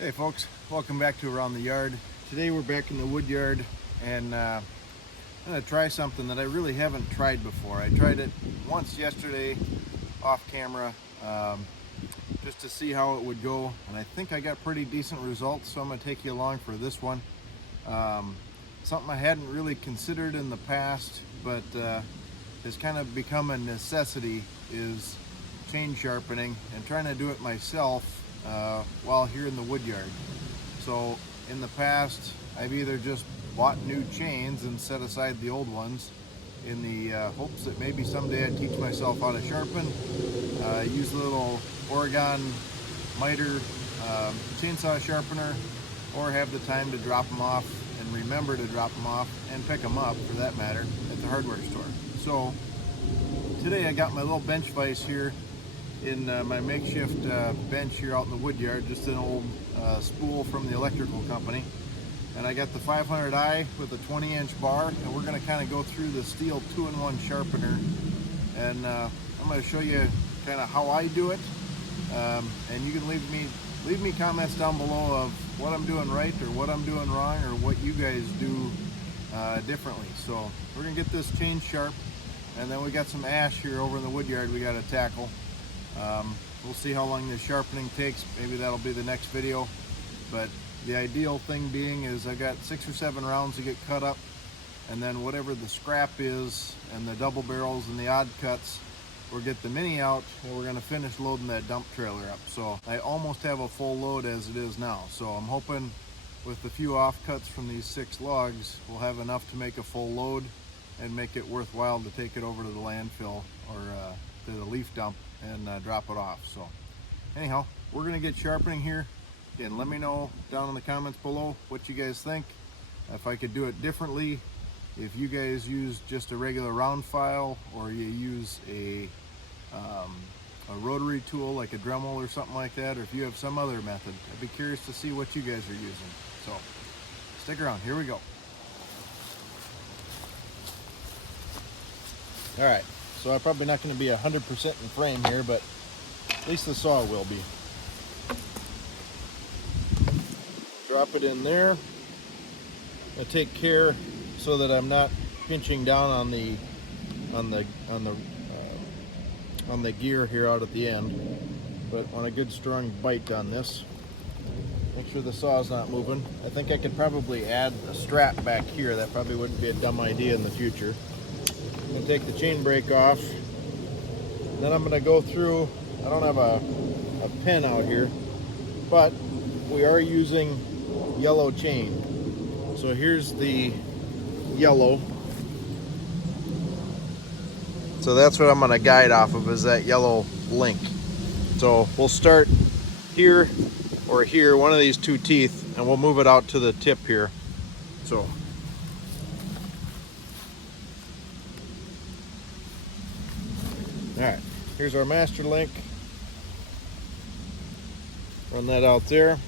Hey folks, welcome back to Around the Yard. Today we're back in the wood yard and I'm going to try something that I really haven't tried before. I tried it once yesterday off camera just to see how it would go, and I think I got pretty decent results, so I'm going to take you along for this one. Something I hadn't really considered in the past, but has kind of become a necessity, is chain sharpening and trying to do it myself while here in the wood yard. So in the past, I've either just bought new chains and set aside the old ones in the hopes that maybe someday I'd teach myself how to sharpen. Use a little Oregon miter chainsaw sharpener, or have the time to drop them off and remember to drop them off and pick them up, for that matter, at the hardware store. So today I got my little bench vise here in my makeshift bench here out in the wood yard, just an old spool from the electrical company. And I got the 500i with a 20-inch bar, and we're going to kind of go through the Stihl 2-in-1 sharpener, and I'm going to show you kind of how I do it, and you can leave me comments down below of what I'm doing right or what I'm doing wrong or what you guys do differently. So we're going to get this chain sharp, and then we got some ash here over in the wood yard we got to tackle. We'll see how long this sharpening takes. Maybe that'll be the next video, but the ideal thing being is I got 6 or 7 rounds to get cut up, and then whatever the scrap is and the double barrels and the odd cuts, we'll get the mini out and we're going to finish loading that dump trailer up. So I almost have a full load as it is now, so I'm hoping with a few offcuts from these 6 logs we'll have enough to make a full load and make it worthwhile to take it over to the landfill or to the leaf dump and drop it off. So anyhow, we're going to get sharpening here, and let me know down in the comments below what you guys think, if I could do it differently, if you guys use just a regular round file or you use a rotary tool like a Dremel or something like that, or if you have some other method. I'd be curious to see what you guys are using. So stick around, here we go. All right, so I'm probably not going to be 100% in frame here, but at least the saw will be. Drop it in there. I take care so that I'm not pinching down on the gear here out at the end, but want a good strong bite on this. Make sure the saw's not moving. I think I could probably add a strap back here. That probably wouldn't be a dumb idea in the future. I'm going to take the chain brake off. Then I'm going to go through, I don't have a pin out here, but we are using yellow chain. So here's the yellow. So that's what I'm going to guide off of, is that yellow link. So we'll start here or here, one of these 2 teeth, and we'll move it out to the tip here. So all right, here's our master link. Run that out there.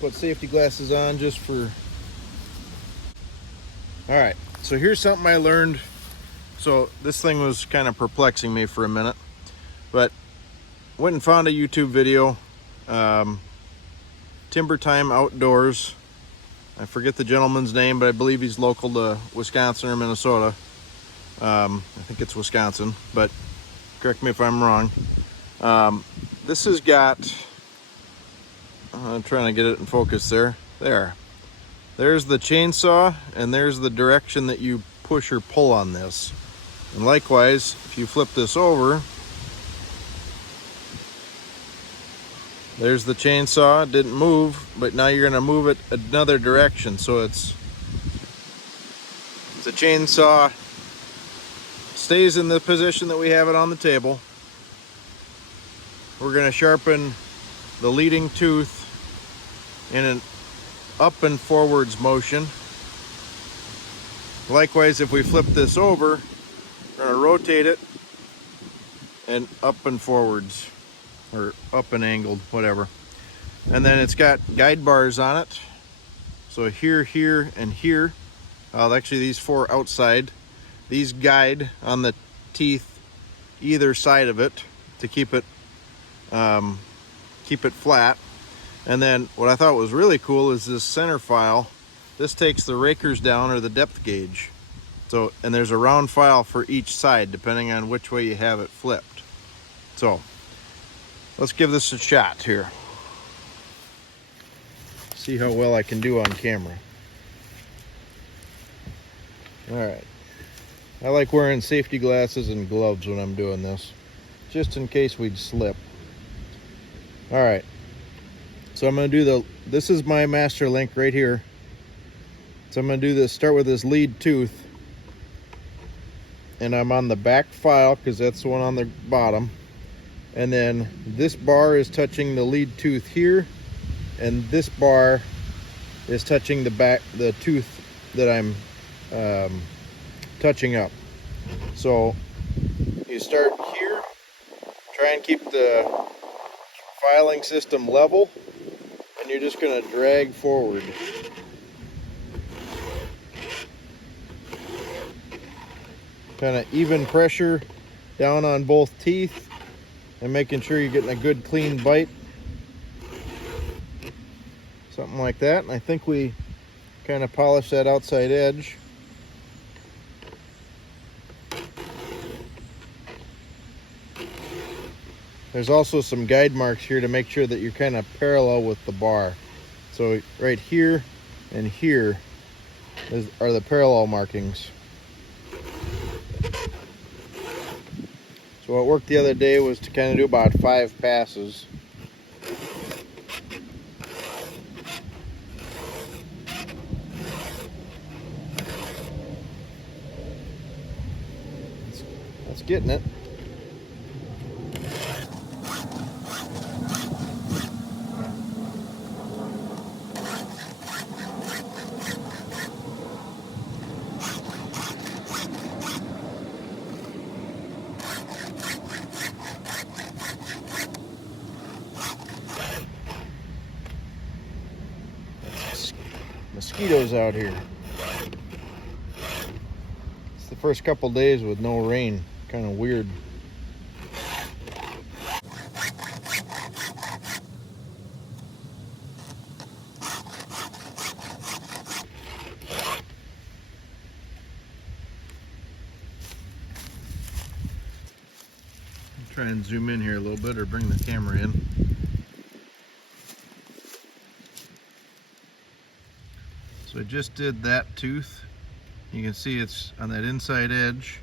Put safety glasses on just for... All right, so here's something I learned. So this thing was kind of perplexing me for a minute, but went and found a YouTube video, Timber Time Outdoors. I forget the gentleman's name, but I believe he's local to Wisconsin or Minnesota. I think it's Wisconsin, but correct me if I'm wrong. This has got, I'm trying to get it in focus there. There's the chainsaw, and there's the direction that you push or pull on this. And likewise, if you flip this over, there's the chainsaw. It didn't move, but now you're going to move it another direction. So it's the chainsaw stays in the position that we have it on the table. We're going to sharpen the leading tooth in an up and forwards motion. Likewise, if we flip this over, we're going to rotate it and up and forwards, or up and angled, whatever. And then it's got guide bars on it. So here, here, and here. Actually, these 4 outside. These guide on the teeth either side of it to keep it flat. And then what I thought was really cool is this center file. This takes the rakers down, or the depth gauge. So, and there's a round file for each side depending on which way you have it flipped. So let's give this a shot here. See how well I can do on camera. All right. I like wearing safety glasses and gloves when I'm doing this, just in case we'd slip. All right. So I'm going to do this is my master link right here. So I'm going to do this, start with this lead tooth. And I'm on the back file because that's the one on the bottom. And then this bar is touching the lead tooth here. And this bar is touching the tooth that I'm touching up. So you start here, try and keep the filing system level, and you're just going to drag forward. Kind of even pressure down on both teeth and making sure you're getting a good clean bite. Something like that. And I think we kind of polish that outside edge. There's also some guide marks here to make sure that you're kind of parallel with the bar. So right here and here are the parallel markings. So what worked the other day was to kind of do about 5 passes. That's getting it. Mosquitoes out here. It's the first couple days with no rain. Kind of weird. Try and zoom in here a little bit, or bring the camera in. So I just did that tooth. You can see it's on that inside edge.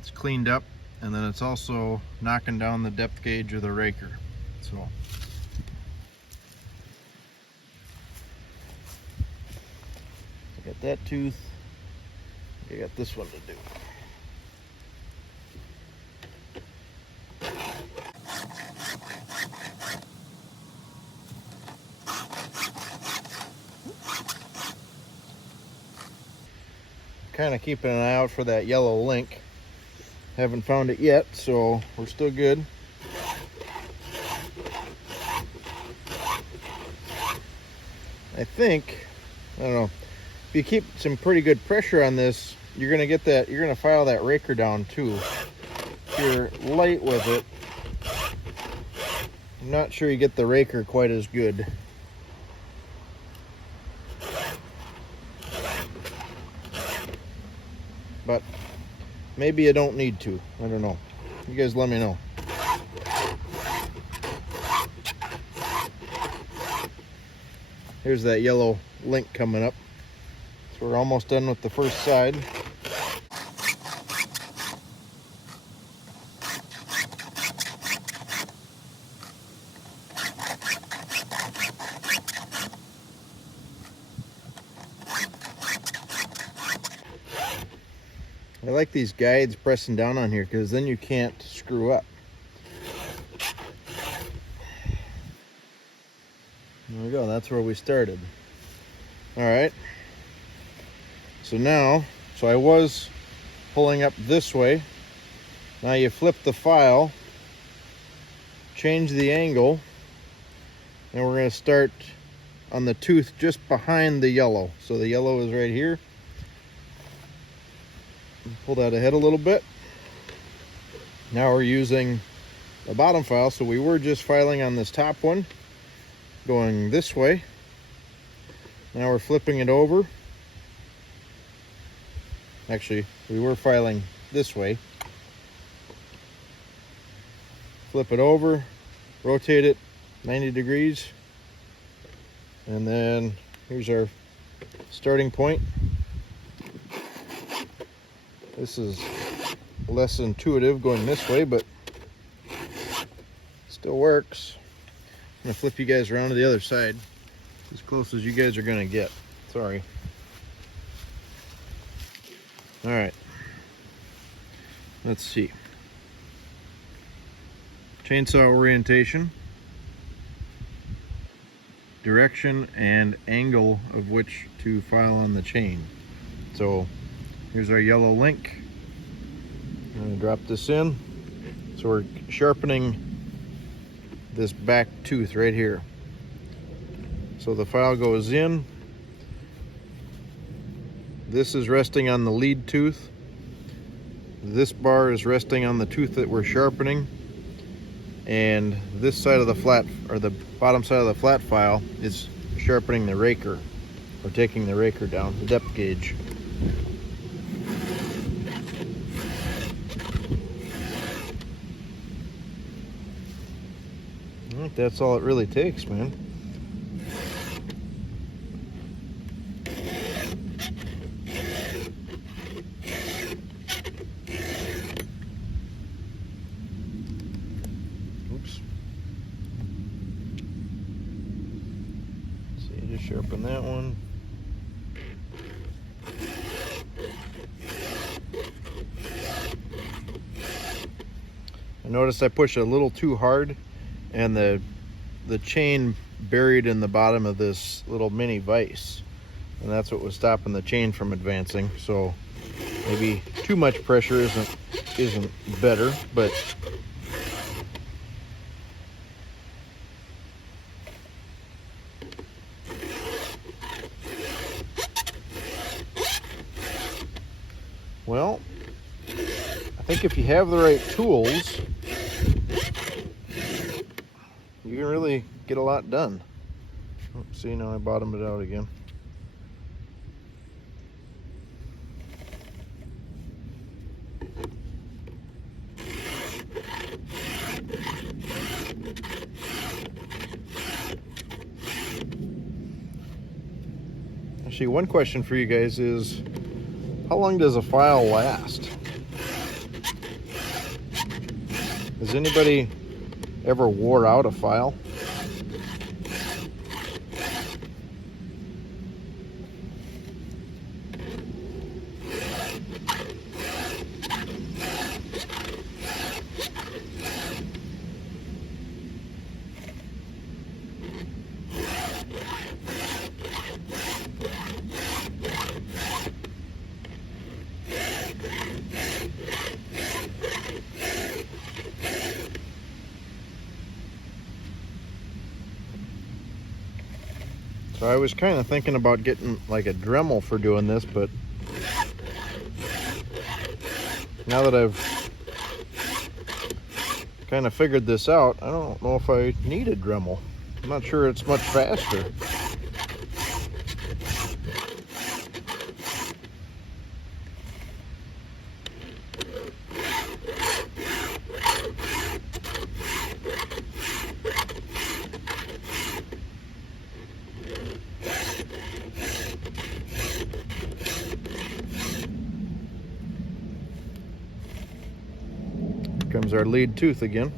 It's cleaned up, and then it's also knocking down the depth gauge of the raker. So I got that tooth. I got this one to do. Kind of keeping an eye out for that yellow link. Haven't found it yet, so we're still good. I think, I don't know, if you keep some pretty good pressure on this, you're gonna get that, you're gonna file that raker down too. If you're light with it, I'm not sure you get the raker quite as good. But maybe you don't need to. I don't know. You guys let me know. Here's that yellow link coming up. So we're almost done with the first side. I like these guides pressing down on here because then you can't screw up. There we go, that's where we started. All right. So now, I was pulling up this way. Now you flip the file, change the angle, and we're going to start on the tooth just behind the yellow. So the yellow is right here. Pull that ahead a little bit. Now we're using the bottom file, so we were just filing on this top one. going this way. Now we're flipping it over. Actually, we were filing this way. Flip it over, rotate it 90 degrees, and then here's our starting point. This is less intuitive going this way, but still works. I'm gonna flip you guys around to the other side, as close as you guys are gonna get. Sorry. All right, let's see. Chainsaw orientation, direction, and angle of which to file on the chain. So here's our yellow link. I'm going to drop this in. So we're sharpening this back tooth right here. So the file goes in. This is resting on the lead tooth. This bar is resting on the tooth that we're sharpening. And this side of the flat, or the bottom side of the flat file, is sharpening the raker, or taking the raker down, the depth gauge. I think that's all it really takes, man. Oops. See, just sharpen that one. I noticed I pushed a little too hard, and the chain buried in the bottom of this little mini vise, and that's what was stopping the chain from advancing. So maybe too much pressure isn't better, but well, I think if you have the right tools, you can really get a lot done. Oh, see, now I bottomed it out again. Actually, one question for you guys is, how long does a file last? Has anybody ever wore out a file? So I was kind of thinking about getting like a Dremel for doing this, but now that I've kind of figured this out, I don't know if I need a Dremel. I'm not sure it's much faster. Here comes our lead tooth again.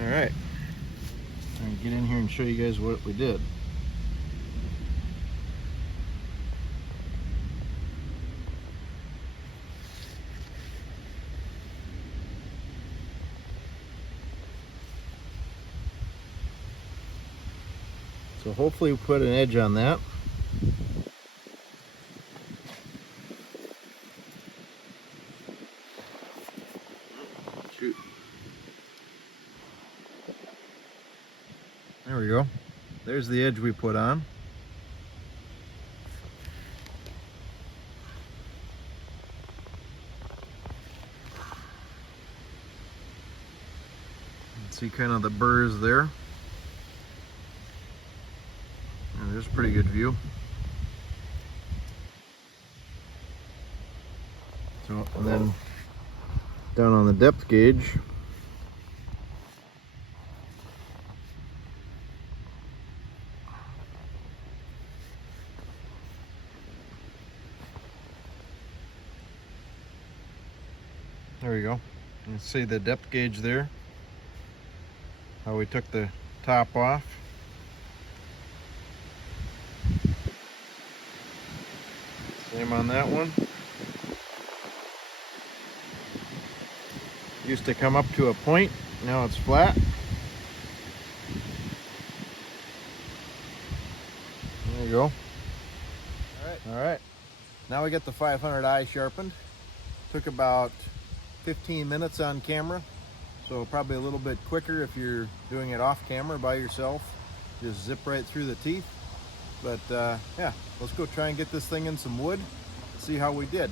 Alright, I'm going to get in here and show you guys what we did. So hopefully we put an edge on that. Shoot. There we go. There's the edge we put on. See kind of the burrs there. And there's a pretty good view. So, and then down on the depth gauge, there we go. You can see the depth gauge there, how we took the top off. Same on that one. Used to come up to a point, now it's flat. There you go. All right. Now we get the 500i sharpened. Took about 15 minutes on camera, so probably a little bit quicker if you're doing it off camera by yourself. Just zip right through the teeth. But yeah, let's go try and get this thing in some wood, see how we did.